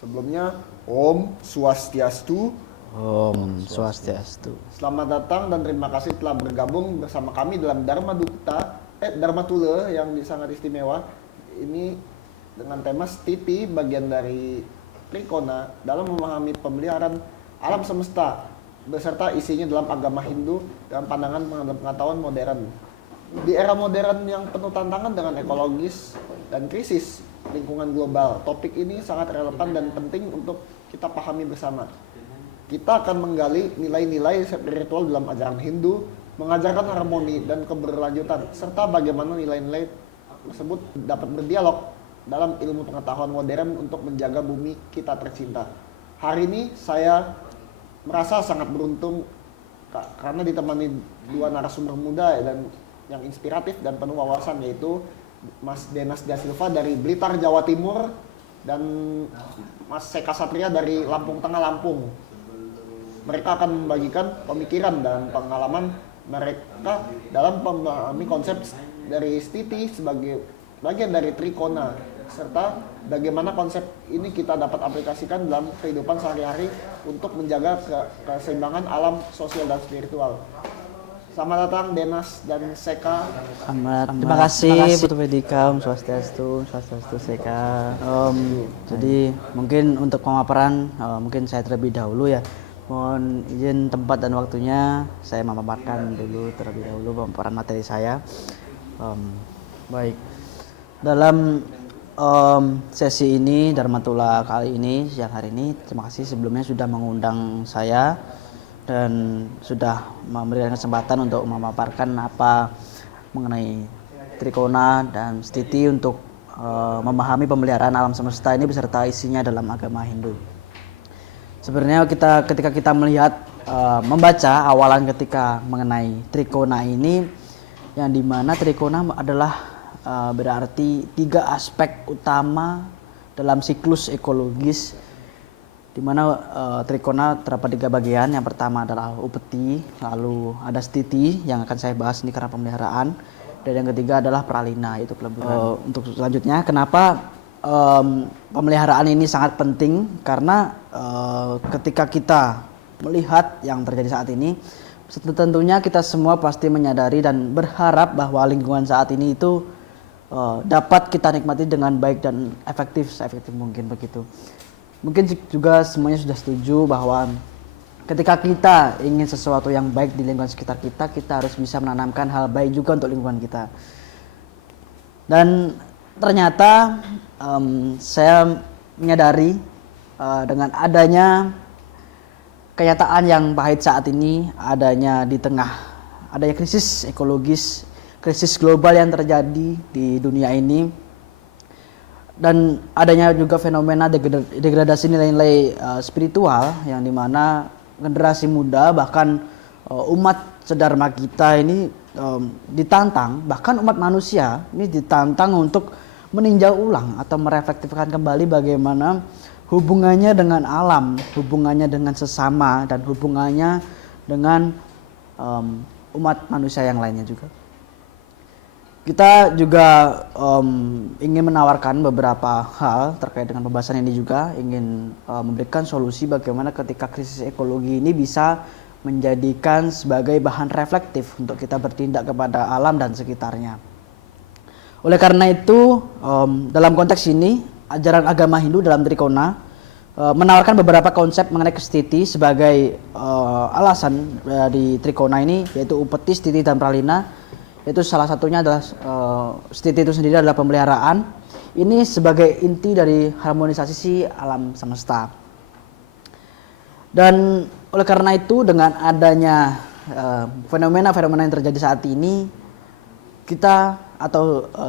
Sebelumnya, Om Swastiastu. Om Swastiastu. Selamat datang dan terima kasih telah bergabung bersama kami dalam Dharma Tule yang sangat istimewa. Ini dengan tema Stiti, bagian dari Trikona dalam memahami pemeliharaan alam semesta beserta isinya dalam agama Hindu dalam pandangan pengetahuan modern. Di era modern yang penuh tantangan dengan ekologis dan krisis lingkungan global, topik ini sangat relevan dan penting untuk kita pahami bersama. Kita akan menggali nilai-nilai spiritual dalam ajaran Hindu, mengajarkan harmoni dan keberlanjutan, serta bagaimana nilai-nilai tersebut dapat berdialog dalam ilmu pengetahuan modern untuk menjaga bumi kita tercinta. Hari ini saya merasa sangat beruntung karena ditemani dua narasumber muda dan yang inspiratif dan penuh wawasan, yaitu Mas Denas Da Silva dari Blitar, Jawa Timur, dan Mas Seka Satria dari Lampung Tengah, Lampung. Mereka akan membagikan pemikiran dan pengalaman mereka dalam memahami konsep dari Stiti sebagai bagian dari Trikona, serta bagaimana konsep ini kita dapat aplikasikan dalam kehidupan sehari-hari untuk menjaga keseimbangan alam sosial dan spiritual. Selamat datang Denas dan Seka. Terima kasih Putu Vedika, Om Swastiastu, Swastiastu Seka. Jadi mungkin untuk pemaparan mungkin saya terlebih dahulu ya. Mohon izin tempat dan waktunya saya memaparkan dulu terlebih dahulu pemaparan materi saya. Baik. Dalam sesi ini Dharma Tula kali ini siang hari ini, terima kasih sebelumnya sudah mengundang saya dan sudah memberikan kesempatan untuk memaparkan apa mengenai Trikona dan Stiti untuk memahami pemeliharaan alam semesta ini beserta isinya dalam agama Hindu. Sebenarnya ketika kita melihat membaca awalan ketika mengenai Trikona ini, yang dimana Trikona adalah berarti 3 aspek utama dalam siklus ekologis, di mana Trikona terdapat 3 bagian. Yang pertama adalah upeti, lalu ada stiti yang akan saya bahas ini karena pemeliharaan, dan yang ketiga adalah pralina, itu kelebihan. Untuk selanjutnya, kenapa pemeliharaan ini sangat penting? Karena ketika kita melihat yang terjadi saat ini, tentunya kita semua pasti menyadari dan berharap bahwa lingkungan saat ini itu dapat kita nikmati dengan baik dan efektif mungkin begitu. Mungkin juga semuanya sudah setuju bahwa ketika kita ingin sesuatu yang baik di lingkungan sekitar kita, kita harus bisa menanamkan hal baik juga untuk lingkungan kita. Dan ternyata saya menyadari dengan adanya kenyataan yang pahit saat ini, adanya krisis ekologis, krisis global yang terjadi di dunia ini, dan adanya juga fenomena degradasi nilai-nilai spiritual, yang dimana generasi muda bahkan umat sedharma kita ini ditantang, bahkan umat manusia ini ditantang untuk meninjau ulang atau mereflektifkan kembali bagaimana hubungannya dengan alam, hubungannya dengan sesama, dan hubungannya dengan umat manusia yang lainnya juga. Kita juga ingin menawarkan beberapa hal terkait dengan pembahasan ini juga, ingin memberikan solusi bagaimana ketika krisis ekologi ini bisa menjadikan sebagai bahan reflektif untuk kita bertindak kepada alam dan sekitarnya. Oleh karena itu, dalam konteks ini, ajaran agama Hindu dalam Trikona menawarkan beberapa konsep mengenai stiti sebagai alasan di Trikona ini, yaitu upeti, stiti, dan pralina. Itu salah satunya adalah stiti itu sendiri adalah pemeliharaan. Ini sebagai inti dari harmonisasi alam semesta. Dan oleh karena itu, dengan adanya fenomena-fenomena yang terjadi saat ini,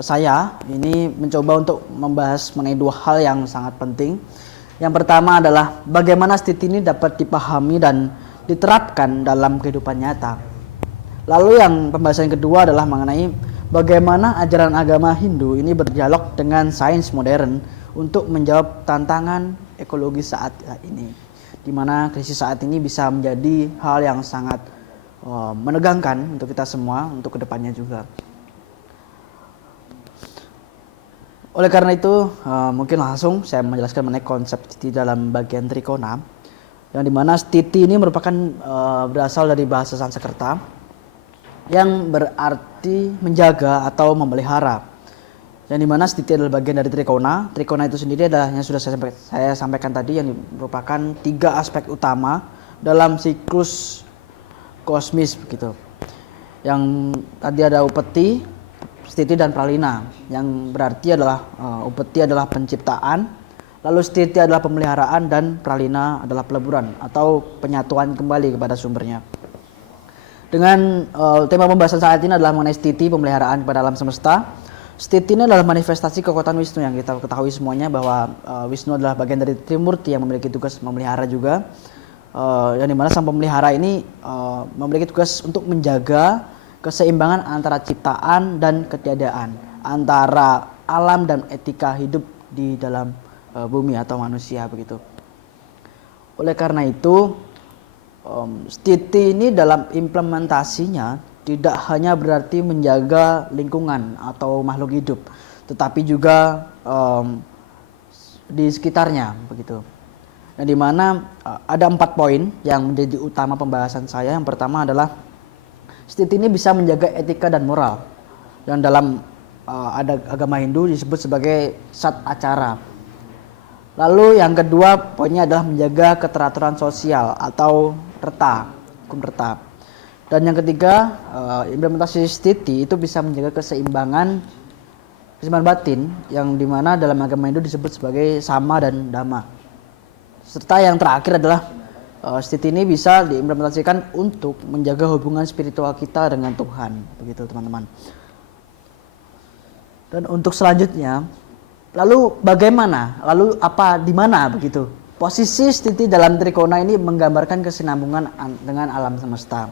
saya ini mencoba untuk membahas mengenai 2 hal yang sangat penting. Yang pertama adalah bagaimana stiti ini dapat dipahami dan diterapkan dalam kehidupan nyata. Lalu yang pembahasan kedua adalah mengenai bagaimana ajaran agama Hindu ini berdialog dengan sains modern untuk menjawab tantangan ekologi saat ini, di mana krisis saat ini bisa menjadi hal yang sangat menegangkan untuk kita semua untuk kedepannya juga. Oleh karena itu, mungkin langsung saya menjelaskan mengenai konsep stiti dalam bagian trikona, yang dimana stiti ini merupakan berasal dari bahasa Sanskerta yang berarti menjaga atau memelihara. Yang dimana stiti adalah bagian dari trikona. Trikona itu sendiri adalah yang sudah saya sampaikan tadi, yang merupakan 3 aspek utama dalam siklus kosmis begitu. Yang tadi ada upeti, stiti dan pralina, yang berarti adalah upeti adalah penciptaan, lalu stiti adalah pemeliharaan, dan pralina adalah peleburan atau penyatuan kembali kepada sumbernya. Dengan tema pembahasan saat ini adalah mengenai stiti, pemeliharaan kepada alam semesta. Stiti ini adalah manifestasi kekuatan Wisnu, yang kita ketahui semuanya bahwa Wisnu adalah bagian dari Trimurti yang memiliki tugas memelihara juga. Yang dimana sang pemelihara ini memiliki tugas untuk menjaga keseimbangan antara ciptaan dan ketiadaan, antara alam dan etika hidup di dalam bumi atau manusia begitu. Oleh karena itu, stiti ini dalam implementasinya tidak hanya berarti menjaga lingkungan atau makhluk hidup, tetapi juga di sekitarnya begitu. Yang dimana ada 4 poin yang menjadi utama pembahasan saya. Yang pertama adalah stiti ini bisa menjaga etika dan moral, yang dalam ada agama Hindu disebut sebagai sat acara. Lalu yang kedua poinnya adalah menjaga keteraturan sosial atau reta, hukum reta. Dan yang ketiga, implementasi stiti itu bisa menjaga keseimbangan batin, yang dimana dalam agama Hindu disebut sebagai sama dan dhamma. Serta yang terakhir adalah stiti ini bisa diimplementasikan untuk menjaga hubungan spiritual kita dengan Tuhan, begitu teman-teman. Dan untuk selanjutnya, lalu bagaimana? Lalu apa di mana begitu? Posisi stiti dalam trikona ini menggambarkan kesinambungan dengan alam semesta.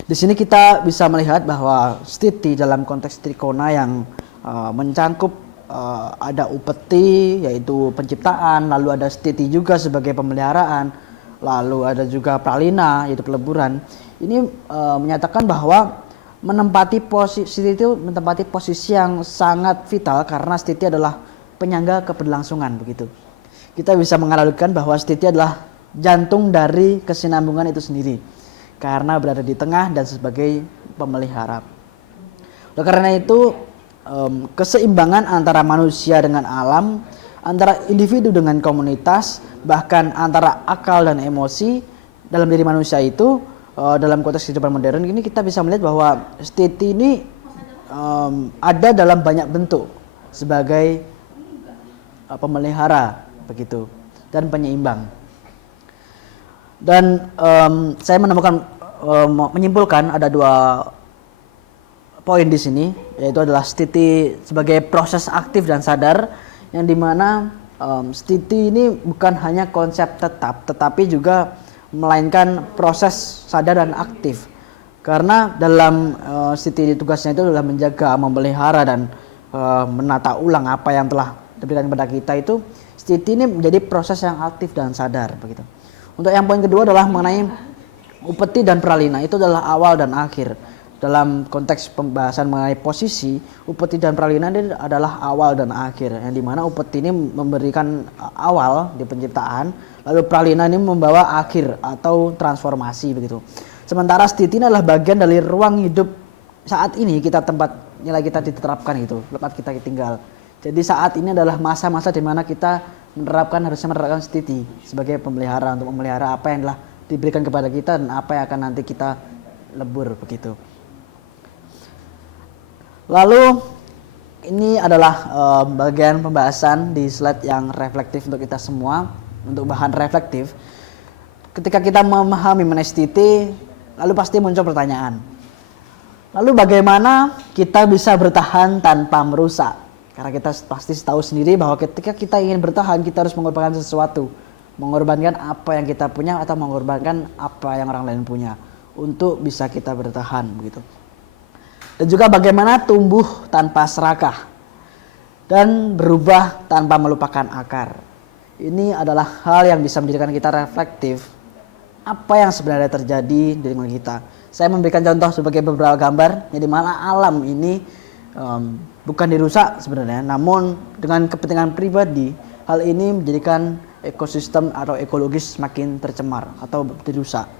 Di sini kita bisa melihat bahwa stiti dalam konteks trikona yang mencangkup ada upeti yaitu penciptaan, lalu ada stiti juga sebagai pemeliharaan, lalu ada juga pralina yaitu peleburan. Ini menyatakan bahwa stiti itu menempati posisi yang sangat vital karena stiti adalah penyangga keberlangsungan begitu. Kita bisa menganalogikan bahwa stiti adalah jantung dari kesinambungan itu sendiri, karena berada di tengah dan sebagai pemelihara. Oleh karena itu, keseimbangan antara manusia dengan alam, antara individu dengan komunitas, bahkan antara akal dan emosi dalam diri manusia itu, dalam konteks kehidupan modern ini kita bisa melihat bahwa stiti ini ada dalam banyak bentuk sebagai pemelihara begitu dan penyeimbang. Dan saya menyimpulkan ada 2 poin di sini, yaitu adalah stiti sebagai proses aktif dan sadar, yang dimana stiti ini bukan hanya konsep tetap, tetapi juga melainkan proses sadar dan aktif. Karena dalam stiti tugasnya itu adalah menjaga, memelihara, dan menata ulang apa yang telah diberikan kepada kita itu. Stiti ini menjadi proses yang aktif dan sadar begitu. Untuk yang poin kedua adalah mengenai upeti dan pralina, itu adalah awal dan akhir. Dalam konteks pembahasan mengenai posisi, upeti dan pralina ini adalah awal dan akhir, yang dimana upeti ini memberikan awal di penciptaan, lalu pralina ini membawa akhir atau transformasi begitu. Sementara stiti ini adalah bagian dari ruang hidup saat ini tempat nilai kita diterapkan gitu, tempat kita tinggal. Jadi saat ini adalah masa-masa di mana kita harusnya menerapkan stiti sebagai pemelihara, untuk memelihara apa yang telah diberikan kepada kita dan apa yang akan nanti kita lebur begitu. Lalu ini adalah bagian pembahasan di slide yang reflektif untuk kita semua, untuk bahan reflektif. Ketika kita memahami mengenai stiti, lalu pasti muncul pertanyaan. Lalu bagaimana kita bisa bertahan tanpa merusak? Karena kita pasti tahu sendiri bahwa ketika kita ingin bertahan, kita harus mengorbankan sesuatu. Mengorbankan apa yang kita punya atau mengorbankan apa yang orang lain punya untuk bisa kita bertahan begitu. Dan juga bagaimana tumbuh tanpa serakah dan berubah tanpa melupakan akar. Ini adalah hal yang bisa menjadikan kita reflektif apa yang sebenarnya terjadi di lingkungan kita. Saya memberikan contoh sebagai beberapa gambar, di mana alam ini bukan dirusak sebenarnya, namun dengan kepentingan pribadi hal ini menjadikan ekosistem atau ekologis semakin tercemar atau dirusak.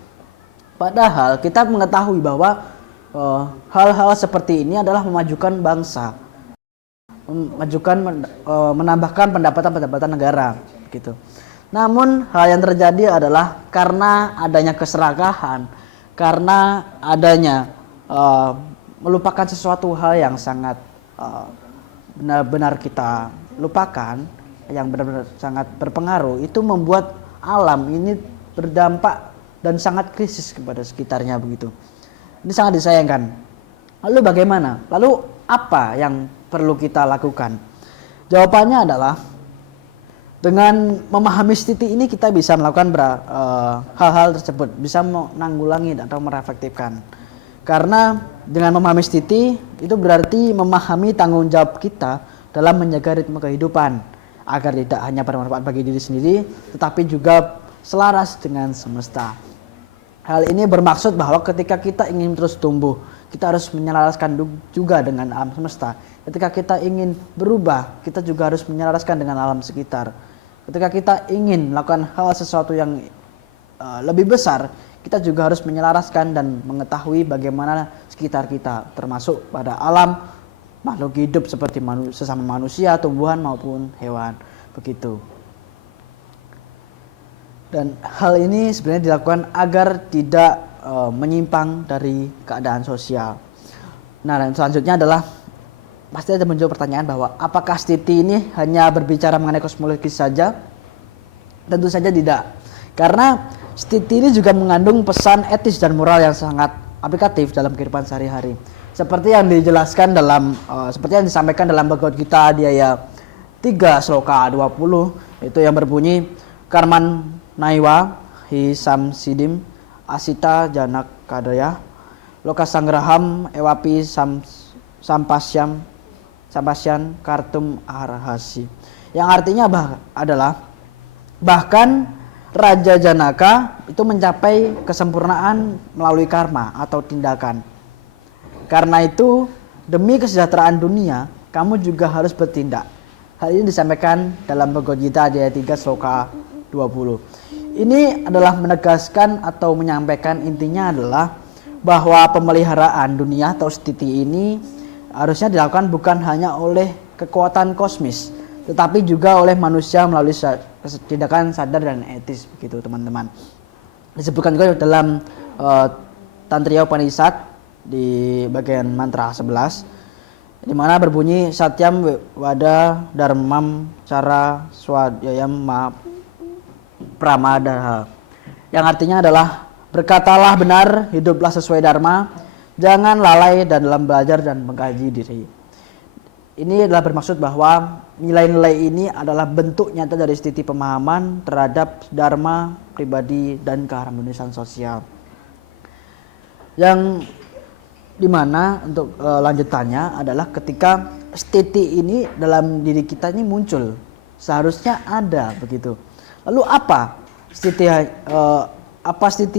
Padahal kita mengetahui bahwa hal-hal seperti ini adalah memajukan bangsa, menambahkan pendapatan negara gitu. Namun hal yang terjadi adalah karena adanya keserakahan, karena adanya melupakan sesuatu hal yang sangat benar-benar kita lupakan, yang benar-benar sangat berpengaruh, itu membuat alam ini berdampak dan sangat krisis kepada sekitarnya begitu. Ini sangat disayangkan. Lalu bagaimana? Lalu apa yang perlu kita lakukan? Jawabannya adalah dengan memahami stiti ini kita bisa melakukan hal-hal tersebut, bisa menanggulangi atau mereflektifkan. Karena dengan memahami stiti itu berarti memahami tanggung jawab kita dalam menjaga ritme kehidupan agar tidak hanya bermanfaat bagi diri sendiri tetapi juga selaras dengan semesta. Hal ini bermaksud bahwa ketika kita ingin terus tumbuh, kita harus menyelaraskan juga dengan alam semesta. Ketika kita ingin berubah, kita juga harus menyelaraskan dengan alam sekitar. Ketika kita ingin melakukan hal sesuatu yang lebih besar, kita juga harus menyelaraskan dan mengetahui bagaimana sekitar kita, termasuk pada alam, makhluk hidup seperti sesama manusia, tumbuhan maupun hewan, begitu. Dan hal ini sebenarnya dilakukan agar tidak menyimpang dari keadaan sosial. Nah, dan selanjutnya adalah pasti ada muncul pertanyaan bahwa apakah stiti ini hanya berbicara mengenai kosmologis saja? Tentu saja tidak. Karena stiti ini juga mengandung pesan etis dan moral yang sangat aplikatif dalam kehidupan sehari-hari. Seperti yang dijelaskan seperti yang disampaikan dalam Bhagavad Gita di ayat 3 sloka 20, itu yang berbunyi Karman Naiwa hi samsidim asita janak kadaya lokasangraham ewapi sampasyan kartum arhasi, yang artinya adalah bahkan Raja Janaka itu mencapai kesempurnaan melalui karma atau tindakan. Karena itu demi kesejahteraan dunia kamu juga harus bertindak. Hal ini disampaikan dalam Bhagavad Gita ayat 3 sloka 20. Ini adalah menegaskan atau menyampaikan, intinya adalah bahwa pemeliharaan dunia atau stiti ini harusnya dilakukan bukan hanya oleh kekuatan kosmis, tetapi juga oleh manusia melalui tindakan sadar dan etis, begitu teman-teman. Disebutkan juga dalam Tantriya Upanishad di bagian mantra 11, di mana berbunyi Satyam Wada Dharmam Cara Swadhyayam Ma Pramadaha, yang artinya adalah berkatalah benar, hiduplah sesuai dharma, jangan lalai dan dalam belajar dan mengkaji diri. Ini adalah bermaksud bahwa nilai-nilai ini adalah bentuk nyata dari stiti pemahaman terhadap dharma pribadi dan keharmonisan sosial. Yang dimana untuk lanjutannya adalah ketika stiti ini dalam diri kita ini muncul, seharusnya ada begitu. Lalu apa stiti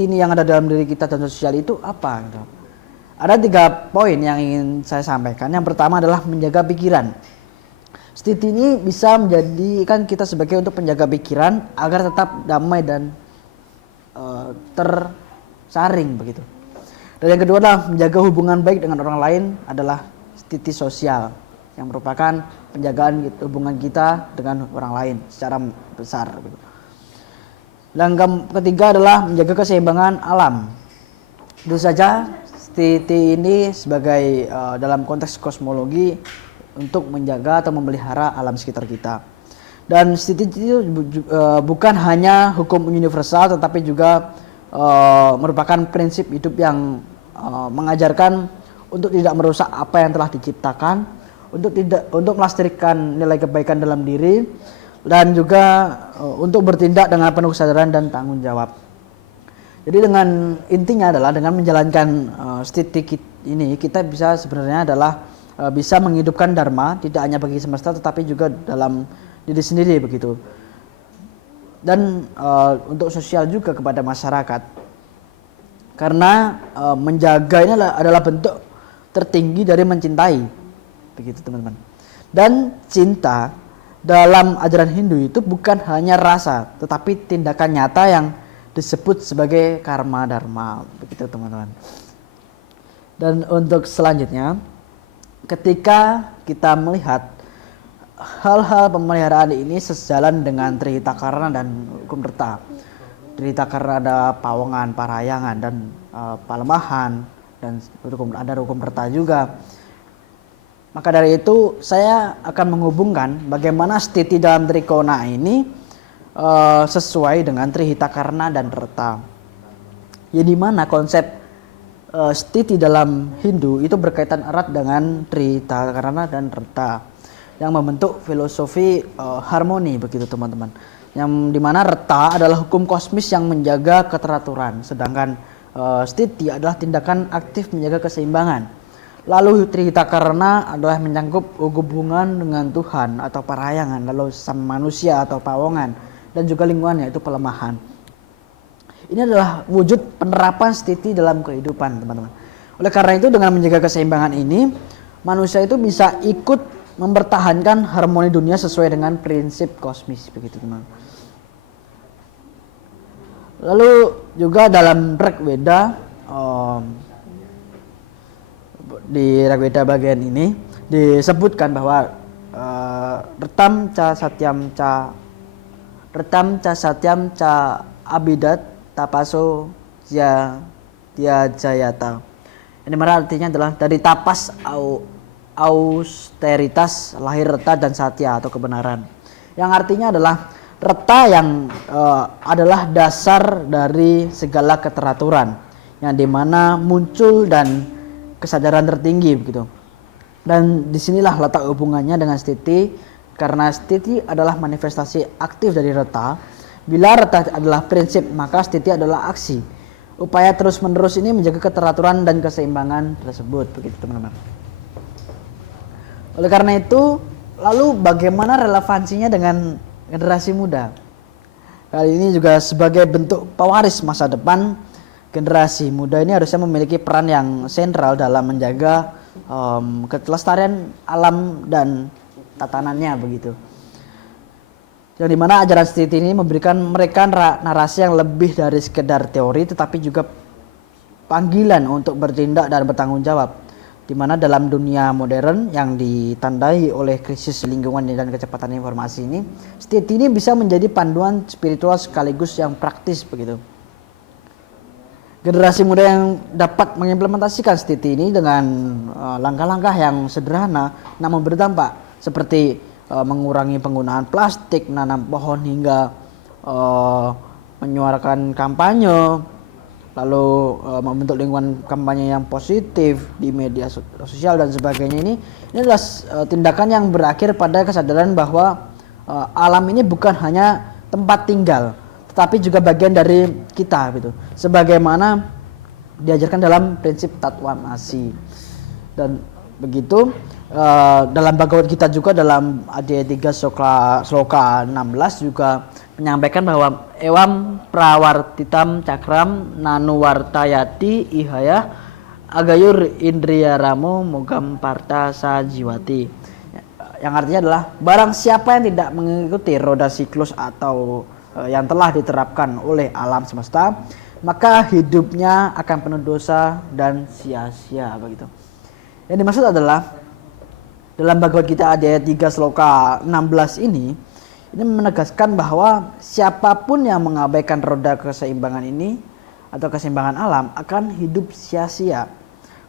ini yang ada dalam diri kita dan sosial itu apa? Gitu. Ada 3 poin yang ingin saya sampaikan. Yang pertama adalah menjaga pikiran. Stiti ini bisa menjadikan kita sebagai untuk menjaga pikiran agar tetap damai dan tersaring begitu. Dan yang kedua adalah menjaga hubungan baik dengan orang lain adalah stiti sosial, yang merupakan penjagaan hubungan kita dengan orang lain secara besar. Begitu. Dan ketiga adalah menjaga keseimbangan alam. Tentu saja stiti ini sebagai dalam konteks kosmologi untuk menjaga atau memelihara alam sekitar kita. Dan stiti itu bukan hanya hukum universal, tetapi juga merupakan prinsip hidup yang mengajarkan untuk tidak merusak apa yang telah diciptakan, untuk melestarikan nilai kebaikan dalam diri, dan juga untuk bertindak dengan penuh kesadaran dan tanggung jawab. Jadi dengan intinya adalah dengan menjalankan stiti ini kita bisa sebenarnya adalah bisa menghidupkan dharma tidak hanya bagi semesta tetapi juga dalam diri sendiri begitu. Dan untuk sosial juga kepada masyarakat. Karena menjaga ini adalah bentuk tertinggi dari mencintai. begitu teman-teman. Dan cinta dalam ajaran Hindu itu bukan hanya rasa, tetapi tindakan nyata yang disebut sebagai karma dharma, begitu teman-teman. Dan untuk selanjutnya, ketika kita melihat hal-hal pemeliharaan ini sejalan dengan Trihitakarna dan hukum Reta. Trihitakarna ada pawongan, parayangan, dan palemahan, dan ada hukum Reta juga. Maka dari itu saya akan menghubungkan bagaimana stiti dalam Trikona ini sesuai dengan Trihitakarna dan Reta. Ya, di mana konsep stiti dalam Hindu itu berkaitan erat dengan Trihitakarna dan Reta yang membentuk filosofi harmoni, begitu teman-teman. Yang dimana Reta adalah hukum kosmis yang menjaga keteraturan, sedangkan stiti adalah tindakan aktif menjaga keseimbangan. Lalu Trihitakarna adalah menyangkut hubungan dengan Tuhan atau parayangan, lalu sama manusia atau pawongan, dan juga lingkungan, yaitu pelemahan. Ini adalah wujud penerapan stiti dalam kehidupan, teman-teman. Oleh karena itu, dengan menjaga keseimbangan ini, manusia itu bisa ikut mempertahankan harmoni dunia sesuai dengan prinsip kosmis, begitu teman. Lalu juga dalam Rigveda, di Rigveda bagian ini disebutkan bahwa retam ca satyam ca abidat tapaso jayata. Ini artinya adalah dari tapas austeritas lahir reta dan satya atau kebenaran. Yang artinya adalah reta yang adalah dasar dari segala keteraturan, yang dimana muncul dan kesadaran tertinggi, begitu. Dan disinilah letak hubungannya dengan stiti, karena stiti adalah manifestasi aktif dari reta. Bila reta adalah prinsip, maka stiti adalah aksi. Upaya terus-menerus ini menjaga keteraturan dan keseimbangan tersebut, begitu teman-teman. Oleh karena itu, lalu bagaimana relevansinya dengan generasi muda? Kali ini juga sebagai bentuk pewaris masa depan, generasi muda ini harusnya memiliki peran yang sentral dalam menjaga kelestarian alam dan tatanannya, begitu. Yang dimana ajaran stiti ini memberikan mereka narasi yang lebih dari sekedar teori, tetapi juga panggilan untuk bertindak dan bertanggung jawab. Dimana dalam dunia modern yang ditandai oleh krisis lingkungan dan kecepatan informasi ini, stiti ini bisa menjadi panduan spiritual sekaligus yang praktis, begitu. Generasi muda yang dapat mengimplementasikan stiti ini dengan langkah-langkah yang sederhana namun berdampak, seperti mengurangi penggunaan plastik, menanam pohon, hingga menyuarakan kampanye, lalu membentuk lingkungan kampanye yang positif di media sosial dan sebagainya. Ini adalah tindakan yang berakhir pada kesadaran bahwa alam ini bukan hanya tempat tinggal, tetapi juga bagian dari kita, gitu. Sebagaimana diajarkan dalam prinsip Tatwamasi. Dan begitu dalam Bhagavad Gita juga dalam Adhyaya 3 sloka 16 juga menyampaikan bahwa ewam prawartitam cakram nanuwartayati ihaya agayur indriya ramo mogam parta sajiwati. Yang artinya adalah barang siapa yang tidak mengikuti roda siklus atau yang telah diterapkan oleh alam semesta, maka hidupnya akan penuh dosa dan sia-sia, begitu. Yang dimaksud adalah dalam Bhagavad Gita Adhyaya 3 sloka 16 ini menegaskan bahwa siapapun yang mengabaikan roda keseimbangan ini atau keseimbangan alam akan hidup sia-sia.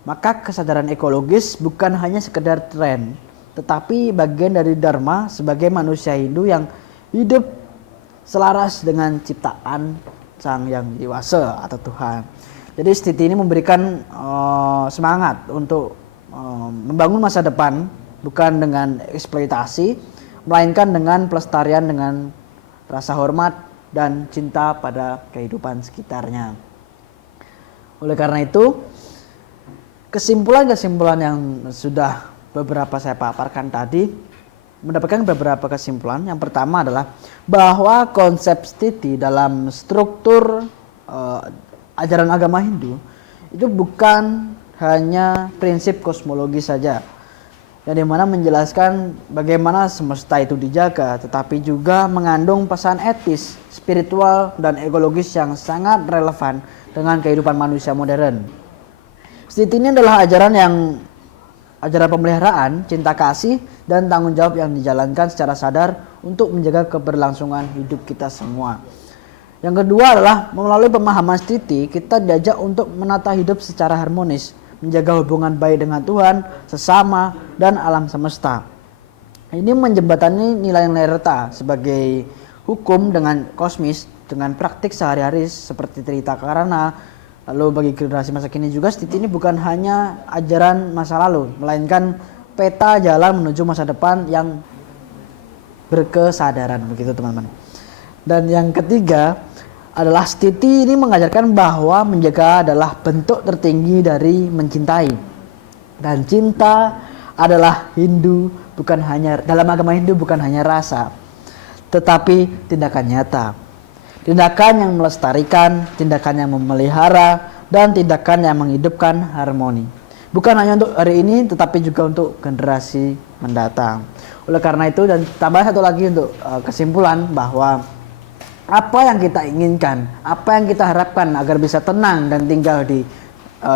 Maka kesadaran ekologis bukan hanya sekedar tren, tetapi bagian dari dharma sebagai manusia Hindu yang hidup selaras dengan ciptaan Sang Yang Dewasa atau Tuhan. Jadi stiti ini memberikan semangat untuk membangun masa depan bukan dengan eksploitasi, melainkan dengan pelestarian dengan rasa hormat dan cinta pada kehidupan sekitarnya. Oleh karena itu, kesimpulan-kesimpulan yang sudah beberapa saya paparkan tadi mendapatkan beberapa kesimpulan. Yang pertama adalah bahwa konsep stiti dalam struktur ajaran agama Hindu itu bukan hanya prinsip kosmologi saja, yang dimana menjelaskan bagaimana semesta itu dijaga, tetapi juga mengandung pesan etis, spiritual, dan ekologis yang sangat relevan dengan kehidupan manusia modern. Stiti ini adalah ajaran pemeliharaan, cinta kasih, dan tanggung jawab yang dijalankan secara sadar untuk menjaga keberlangsungan hidup kita semua. Yang kedua adalah melalui pemahaman Stiti, kita diajak untuk menata hidup secara harmonis, menjaga hubungan baik dengan Tuhan, sesama, dan alam semesta. Ini menjembatani nilai-nilai reta sebagai hukum dengan kosmis, dengan praktik sehari-hari seperti cerita karana. Lalu bagi generasi masa kini juga Stiti ini bukan hanya ajaran masa lalu, melainkan peta jalan menuju masa depan yang berkesadaran, begitu teman-teman. Dan yang ketiga adalah Stiti ini mengajarkan bahwa menjaga adalah bentuk tertinggi dari mencintai. Dan cinta adalah dalam agama Hindu bukan hanya rasa, tetapi tindakan nyata. Tindakan yang melestarikan, tindakan yang memelihara, dan tindakan yang menghidupkan harmoni. Bukan hanya untuk hari ini, tetapi juga untuk generasi mendatang. Oleh karena itu, dan tambah satu lagi untuk kesimpulan bahwa apa yang kita inginkan, apa yang kita harapkan agar bisa tenang dan tinggal di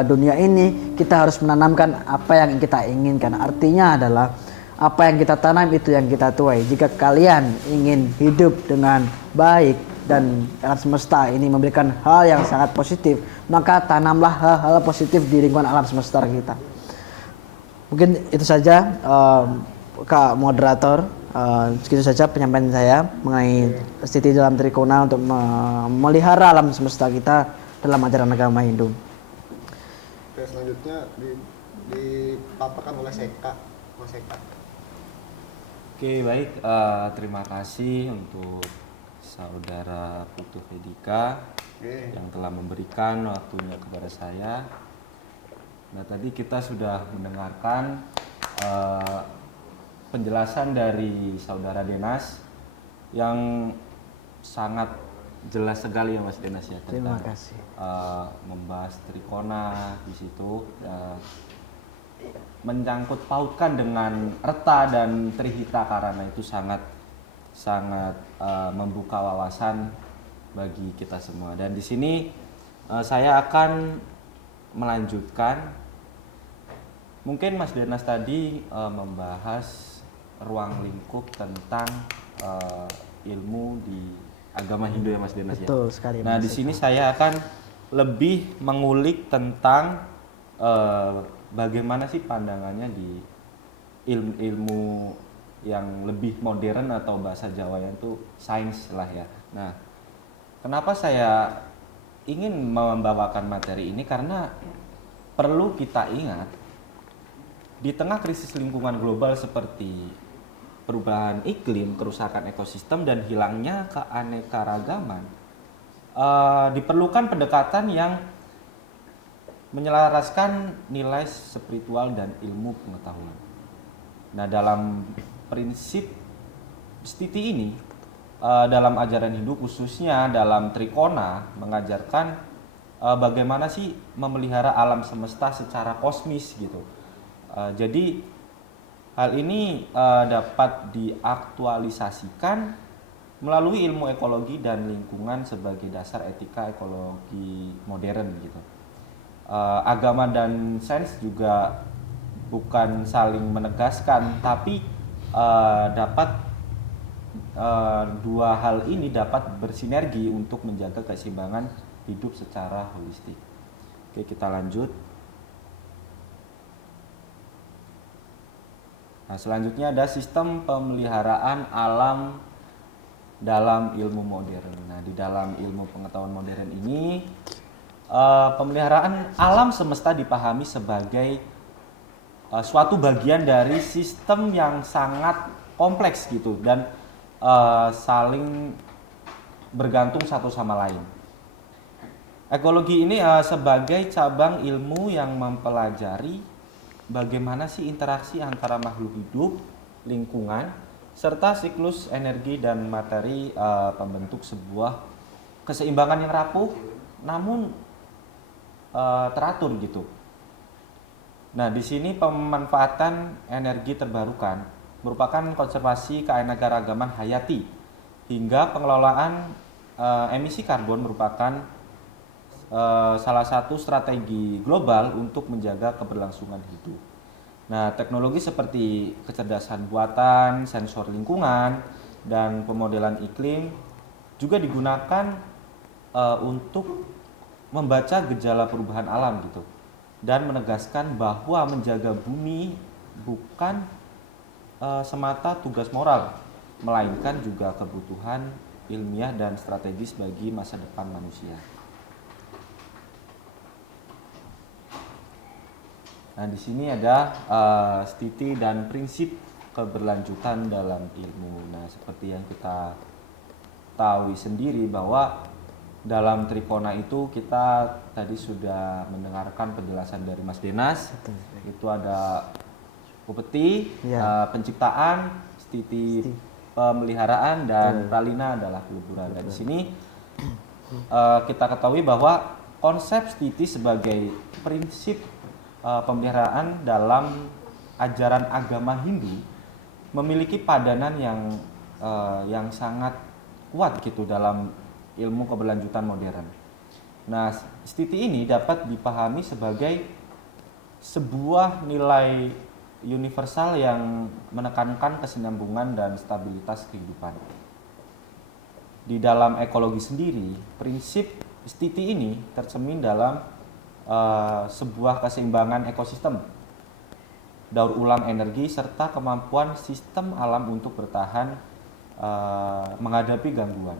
dunia ini, kita harus menanamkan apa yang kita inginkan. Artinya adalah apa yang kita tanam itu yang kita tuai. Jika kalian ingin hidup dengan baik dan alam semesta ini memberikan hal yang sangat positif, maka tanamlah hal-hal positif di lingkungan alam semesta kita. Mungkin itu saja Kak Moderator. Segitu saja penyampaian saya mengenai Stiti dalam Trikona untuk memelihara alam semesta kita dalam ajaran agama Hindu. Oke, selanjutnya dipaparkan oleh Mas Eka. Oke, baik. Terima kasih untuk Saudara Putu Vedika yang telah memberikan waktunya kepada saya. Nah, tadi kita sudah mendengarkan penjelasan dari Saudara Denas yang sangat jelas sekali ya Mas Denas ya tentang membahas Trikona di situ, menyangkut pautkan dengan Reta dan Trihita karena itu sangat membuka wawasan bagi kita semua. Dan di sini saya akan melanjutkan. Mungkin Mas Denas tadi membahas ruang lingkup tentang ilmu di agama Hindu ya Mas Denas. Betul ya. sekali. Nah, di sini saya akan lebih mengulik tentang bagaimana sih pandangannya di ilmu yang lebih modern atau bahasa Jawanya itu sains lah ya. Nah, kenapa saya ingin membawakan materi ini karena perlu kita ingat di tengah krisis lingkungan global seperti perubahan iklim, kerusakan ekosistem, dan hilangnya keanekaragaman, diperlukan pendekatan yang menyelaraskan nilai spiritual dan ilmu pengetahuan. Nah, dalam prinsip Stiti ini, dalam ajaran Hindu khususnya dalam Trikona mengajarkan bagaimana sih memelihara alam semesta secara kosmis gitu. Jadi hal ini dapat diaktualisasikan melalui ilmu ekologi dan lingkungan sebagai dasar etika ekologi modern gitu. Agama dan sains juga bukan saling menegaskan, tapi dua hal ini dapat bersinergi untuk menjaga keseimbangan hidup secara holistik. Oke, kita lanjut. Nah, selanjutnya ada sistem pemeliharaan alam dalam ilmu modern. Nah, di dalam ilmu pengetahuan modern ini, pemeliharaan alam semesta dipahami sebagai suatu bagian dari sistem yang sangat kompleks gitu dan saling bergantung satu sama lain. Ekologi ini sebagai cabang ilmu yang mempelajari bagaimana sih interaksi antara makhluk hidup, lingkungan, serta siklus energi dan materi pembentuk sebuah keseimbangan yang rapuh namun teratur gitu. Nah, di sini pemanfaatan energi terbarukan merupakan konservasi keanekaragaman hayati hingga pengelolaan emisi karbon merupakan salah satu strategi global untuk menjaga keberlangsungan hidup. Nah, teknologi seperti kecerdasan buatan, sensor lingkungan, dan pemodelan iklim juga digunakan untuk membaca gejala perubahan alam gitu, dan menegaskan bahwa menjaga bumi bukan semata tugas moral, melainkan juga kebutuhan ilmiah dan strategis bagi masa depan manusia. Nah, di sini ada stiti dan prinsip keberlanjutan dalam ilmu. Nah, seperti yang kita tahu sendiri bahwa dalam Trikona itu kita tadi sudah mendengarkan penjelasan dari Mas Denas. Itu ada upeti, penciptaan, stiti pemeliharaan, dan pralina adalah peleburan. Dan di sini kita ketahui bahwa konsep stiti sebagai prinsip pemeliharaan dalam ajaran agama Hindu memiliki padanan yang sangat kuat gitu dalam ilmu keberlanjutan modern. Nah, stiti ini dapat dipahami sebagai sebuah nilai universal yang menekankan kesinambungan dan stabilitas kehidupan. Di dalam ekologi sendiri, prinsip stiti ini tercermin dalam sebuah keseimbangan ekosistem, daur ulang energi, serta kemampuan sistem alam untuk bertahan menghadapi gangguan.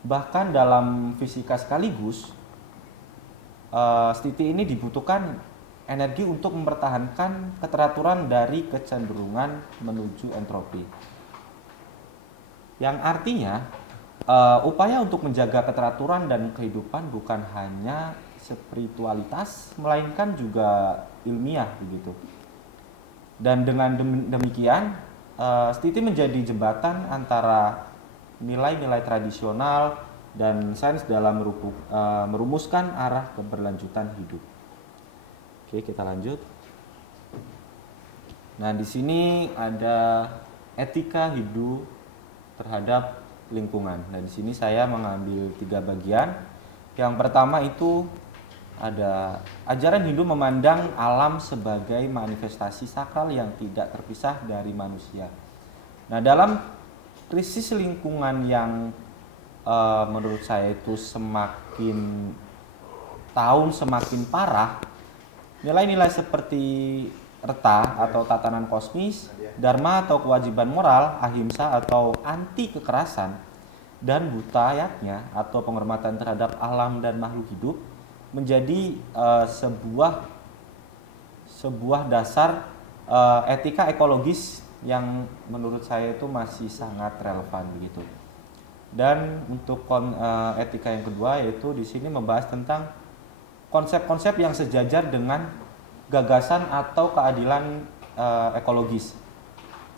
Bahkan dalam fisika sekaligus, stiti ini dibutuhkan energi untuk mempertahankan keteraturan dari kecenderungan menuju entropi. Yang artinya, upaya untuk menjaga keteraturan dan kehidupan bukan hanya spiritualitas, melainkan juga ilmiah begitu. Dan dengan demikian, stiti menjadi jembatan antara nilai-nilai tradisional dan sains dalam merumuskan arah keberlanjutan hidup. Oke, kita lanjut. Nah, di sini ada etika hidup terhadap lingkungan. Nah, di sini saya mengambil 3 bagian. Yang pertama itu ada ajaran Hindu memandang alam sebagai manifestasi sakral yang tidak terpisah dari manusia. Nah, dalam krisis lingkungan yang menurut saya itu semakin tahun semakin parah, nilai-nilai seperti reta atau tatanan kosmis, dharma atau kewajiban moral, ahimsa atau anti kekerasan, dan butayatnya atau penghormatan terhadap alam dan makhluk hidup menjadi sebuah dasar etika ekologis yang menurut saya itu masih sangat relevan begitu. Dan untuk etika yang kedua yaitu di sini membahas tentang konsep-konsep yang sejajar dengan gagasan atau keadilan ekologis.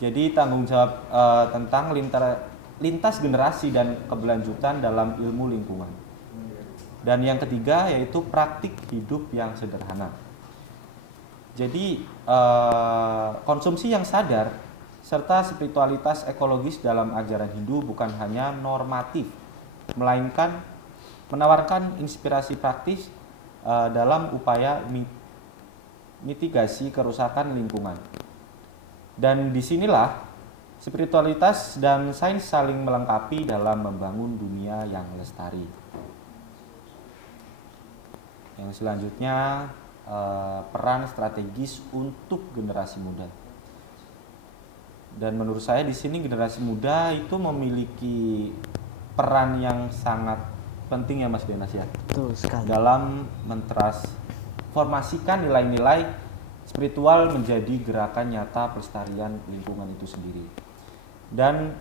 Jadi tanggung jawab tentang lintas generasi dan keberlanjutan dalam ilmu lingkungan. Dan yang ketiga yaitu praktik hidup yang sederhana. Jadi konsumsi yang sadar serta spiritualitas ekologis dalam ajaran Hindu bukan hanya normatif, melainkan menawarkan inspirasi praktis dalam upaya mitigasi kerusakan lingkungan. Dan disinilah spiritualitas dan sains saling melengkapi dalam membangun dunia yang lestari. Yang selanjutnya peran strategis untuk generasi muda. Dan menurut saya di sini generasi muda itu memiliki peran yang sangat penting ya Mas Denas ya. Betul sekali. Dalam mentransformasikan nilai-nilai spiritual menjadi gerakan nyata pelestarian lingkungan itu sendiri. Dan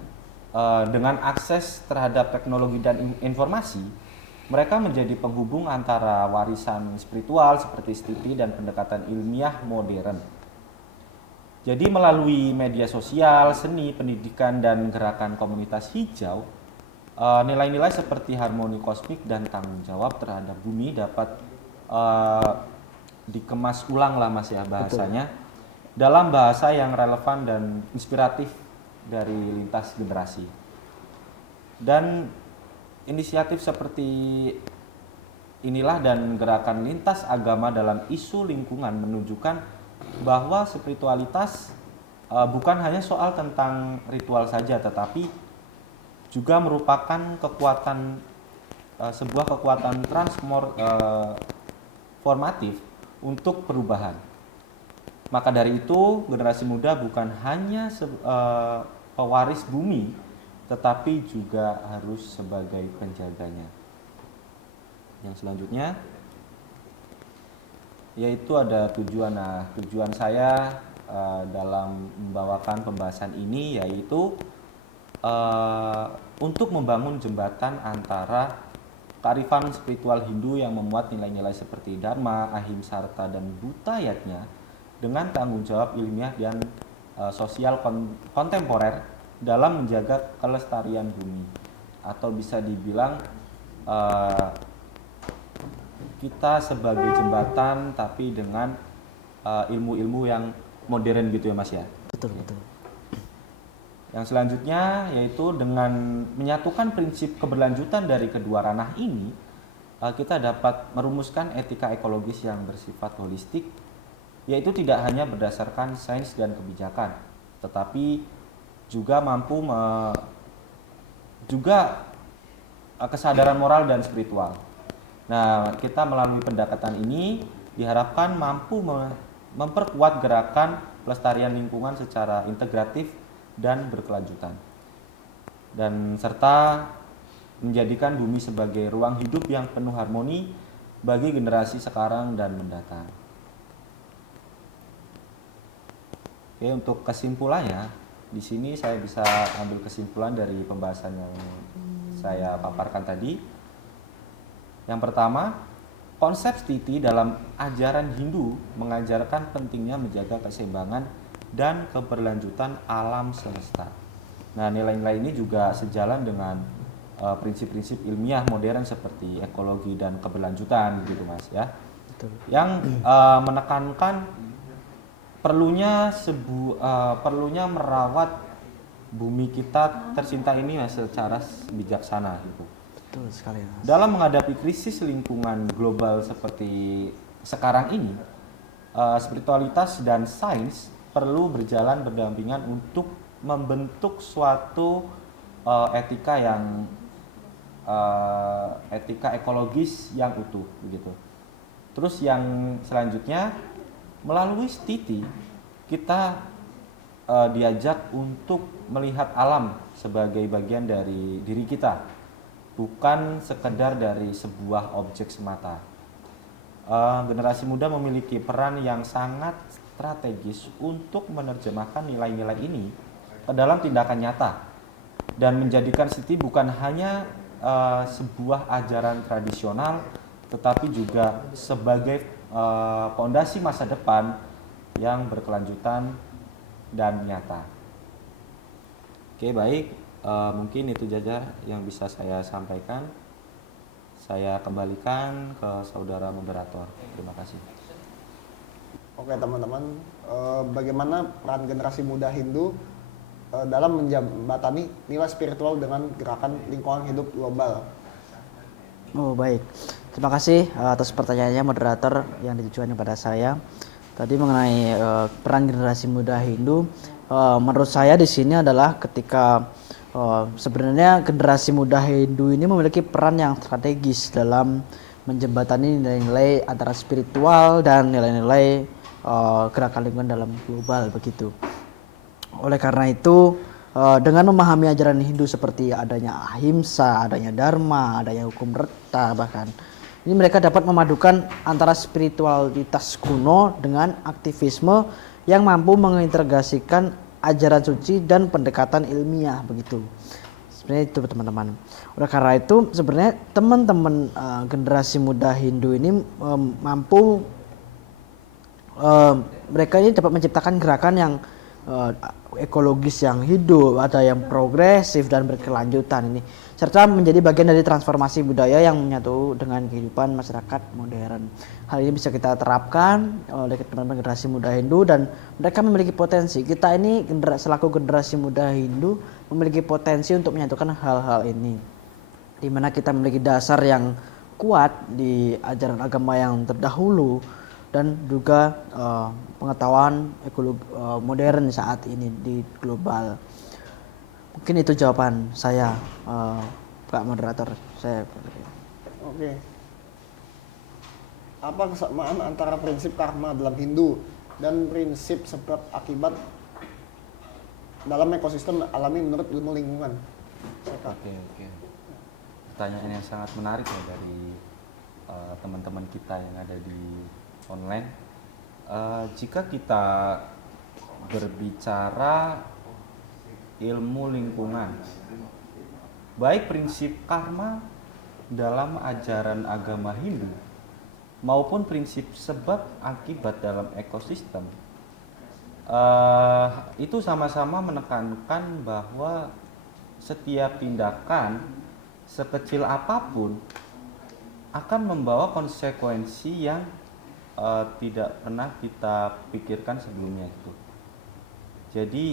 dengan akses terhadap teknologi dan informasi, mereka menjadi penghubung antara warisan spiritual seperti stiti dan pendekatan ilmiah modern. Jadi melalui media sosial, seni, pendidikan, dan gerakan komunitas hijau, nilai-nilai seperti harmoni kosmik dan tanggung jawab terhadap bumi dapat dikemas ulang lah Mas ya bahasanya, dalam bahasa yang relevan dan inspiratif dari lintas generasi. Dan inisiatif seperti inilah dan gerakan lintas agama dalam isu lingkungan menunjukkan bahwa spiritualitas bukan hanya soal tentang ritual saja, tetapi juga merupakan sebuah kekuatan transformatif untuk perubahan. Maka dari itu, generasi muda bukan hanya pewaris bumi, tetapi juga harus sebagai penjaganya. Yang selanjutnya, yaitu ada tujuan. Nah, tujuan saya dalam membawakan pembahasan ini yaitu untuk membangun jembatan antara kearifan spiritual Hindu yang memuat nilai-nilai seperti Dharma, Ahimsarta, dan Buddha-yatnya dengan tanggung jawab ilmiah dan sosial kontemporer dalam menjaga kelestarian bumi. Atau bisa dibilang kita sebagai jembatan tapi dengan ilmu-ilmu yang modern gitu ya Mas ya. Betul, betul. Yang selanjutnya yaitu dengan menyatukan prinsip keberlanjutan dari kedua ranah ini, kita dapat merumuskan etika ekologis yang bersifat holistik, yaitu tidak hanya berdasarkan sains dan kebijakan, tetapi juga mampu kesadaran moral dan spiritual. Nah, kita melalui pendekatan ini diharapkan mampu memperkuat gerakan pelestarian lingkungan secara integratif dan berkelanjutan, dan serta menjadikan bumi sebagai ruang hidup yang penuh harmoni bagi generasi sekarang dan mendatang. Oke, untuk kesimpulannya, di sini saya bisa ambil kesimpulan dari pembahasan yang saya paparkan tadi. Yang pertama, konsep stiti dalam ajaran Hindu mengajarkan pentingnya menjaga keseimbangan dan keberlanjutan alam semesta. Nah, nilai-nilai ini juga sejalan dengan prinsip-prinsip ilmiah modern seperti ekologi dan keberlanjutan gitu Mas ya. Betul. Yang menekankan perlunya merawat bumi kita tercinta ini ya, secara bijaksana gitu. Betul sekali Mas. Dalam menghadapi krisis lingkungan global seperti sekarang ini, spiritualitas dan sains perlu berjalan berdampingan untuk membentuk suatu etika ekologis yang utuh begitu. Terus yang selanjutnya, melalui stiti kita diajak untuk melihat alam sebagai bagian dari diri kita, bukan sekedar dari sebuah objek semata. Generasi muda memiliki peran yang sangat strategis untuk menerjemahkan nilai-nilai ini ke dalam tindakan nyata dan menjadikan stiti bukan hanya sebuah ajaran tradisional, tetapi juga sebagai fondasi masa depan yang berkelanjutan dan nyata. Oke, baik, mungkin itu saja yang bisa saya sampaikan. Saya kembalikan ke saudara moderator. Terima kasih. Oke teman-teman, bagaimana peran generasi muda Hindu dalam menjembatani nilai spiritual dengan gerakan lingkungan hidup global? Oh baik, terima kasih atas pertanyaannya moderator yang ditujukan kepada saya. Tadi mengenai peran generasi muda Hindu, menurut saya di sini adalah ketika sebenarnya generasi muda Hindu ini memiliki peran yang strategis dalam menjembatani nilai-nilai antara spiritual dan nilai-nilai gerakan lingkungan dalam global begitu. Oleh karena itu, dengan memahami ajaran Hindu seperti adanya ahimsa, adanya dharma, adanya hukum reta bahkan, ini mereka dapat memadukan antara spiritualitas kuno dengan aktivisme yang mampu mengintegrasikan ajaran suci dan pendekatan ilmiah begitu. Sebenarnya itu teman-teman. Oleh karena itu sebenarnya teman-teman generasi muda Hindu ini mereka ini dapat menciptakan gerakan yang ekologis yang hidup, ada yang progresif dan berkelanjutan ini, serta menjadi bagian dari transformasi budaya yang menyatu dengan kehidupan masyarakat modern. Hal ini bisa kita terapkan oleh teman-teman generasi muda Hindu dan mereka memiliki potensi. Kita ini selaku generasi muda Hindu memiliki potensi untuk menyatukan hal-hal ini, di mana kita memiliki dasar yang kuat di ajaran agama yang terdahulu dan juga pengetahuan ekologi modern saat ini di global. Mungkin itu jawaban saya, Pak Moderator. Oke. Apa kesamaan antara prinsip karma dalam Hindu dan prinsip sebab akibat dalam ekosistem alami menurut ilmu lingkungan? Oke. Pertanyaan yang sangat menarik ya dari teman-teman kita yang ada di online. Jika kita berbicara ilmu lingkungan, baik prinsip karma dalam ajaran agama Hindu maupun prinsip sebab akibat dalam ekosistem, itu sama-sama menekankan bahwa setiap tindakan sekecil apapun akan membawa konsekuensi yang tidak pernah kita pikirkan sebelumnya itu. Jadi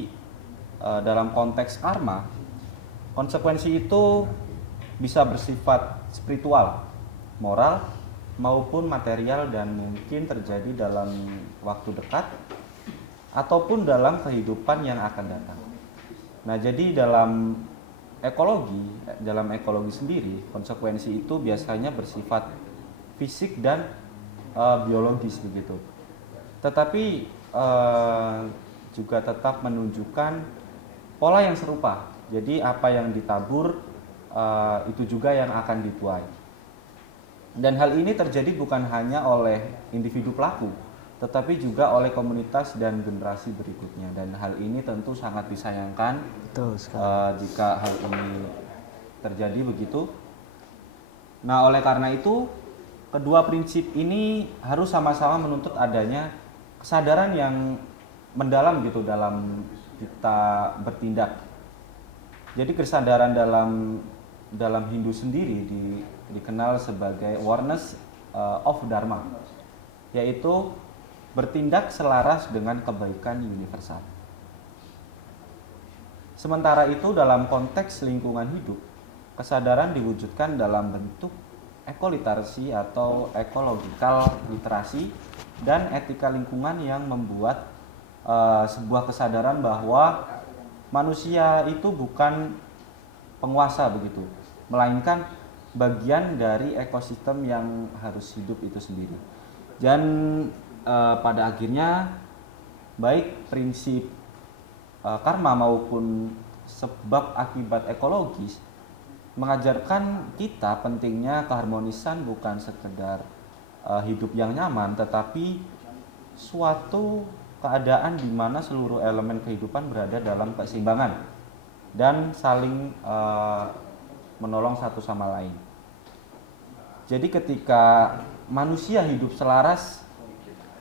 dalam konteks karma, konsekuensi itu bisa bersifat spiritual, moral, maupun material dan mungkin terjadi dalam waktu dekat ataupun dalam kehidupan yang akan datang. Nah, jadi dalam ekologi sendiri, konsekuensi itu biasanya bersifat fisik dan biologis begitu. Tetapi juga tetap menunjukkan pola yang serupa. Jadi apa yang ditabur itu juga yang akan dituai. Dan hal ini terjadi bukan hanya oleh individu pelaku, tetapi juga oleh komunitas dan generasi berikutnya. Dan hal ini tentu sangat disayangkan. Betul sekali. Jika hal ini terjadi begitu. Nah, oleh karena itu kedua prinsip ini harus sama-sama menuntut adanya kesadaran yang mendalam gitu dalam kita bertindak. Jadi kesadaran dalam Hindu sendiri dikenal sebagai awareness of Dharma, yaitu bertindak selaras dengan kebaikan universal. Sementara itu dalam konteks lingkungan hidup, kesadaran diwujudkan dalam bentuk ekoliterasi atau ecological literasi dan etika lingkungan yang membuat sebuah kesadaran bahwa manusia itu bukan penguasa begitu, melainkan bagian dari ekosistem yang harus hidup itu sendiri. Dan pada akhirnya baik prinsip karma maupun sebab akibat ekologis mengajarkan kita pentingnya keharmonisan bukan sekedar hidup yang nyaman, tetapi suatu keadaan di mana seluruh elemen kehidupan berada dalam keseimbangan dan saling menolong satu sama lain. Jadi ketika manusia hidup selaras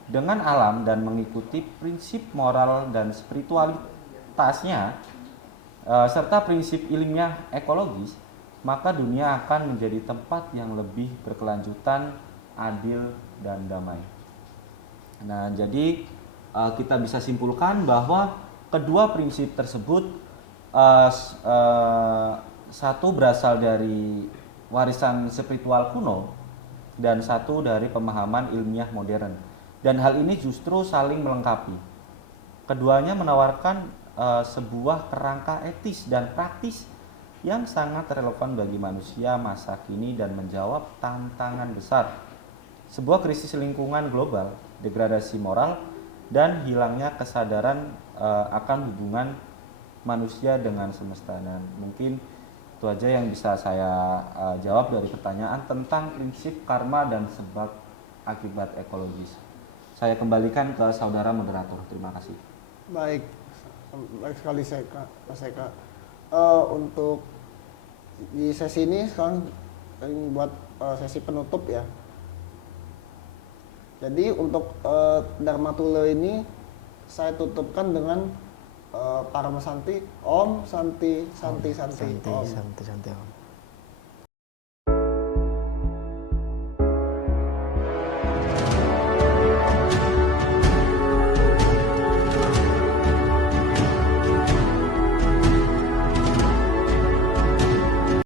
dengan alam dan mengikuti prinsip moral dan spiritualitasnya serta prinsip ilmiah ekologis, maka dunia akan menjadi tempat yang lebih berkelanjutan, adil, dan damai. Nah, jadi kita bisa simpulkan bahwa kedua prinsip tersebut satu berasal dari warisan spiritual kuno dan satu dari pemahaman ilmiah modern. Dan hal ini justru saling melengkapi. Keduanya menawarkan sebuah kerangka etis dan praktis yang sangat relevan bagi manusia masa kini dan menjawab tantangan besar sebuah krisis lingkungan global, degradasi moral, dan hilangnya kesadaran akan hubungan manusia dengan semesta. Dan mungkin itu aja yang bisa saya jawab dari pertanyaan tentang prinsip karma dan sebab akibat ekologis. Saya kembalikan ke saudara moderator. Terima kasih. Baik sekali Mas Eka. Untuk di sesi ini sekarang buat sesi penutup ya. Jadi untuk Dharma Tula ini saya tutupkan dengan Parama Santi, Om Santi Santi Santi, Santai, Om. santai, santai. Om.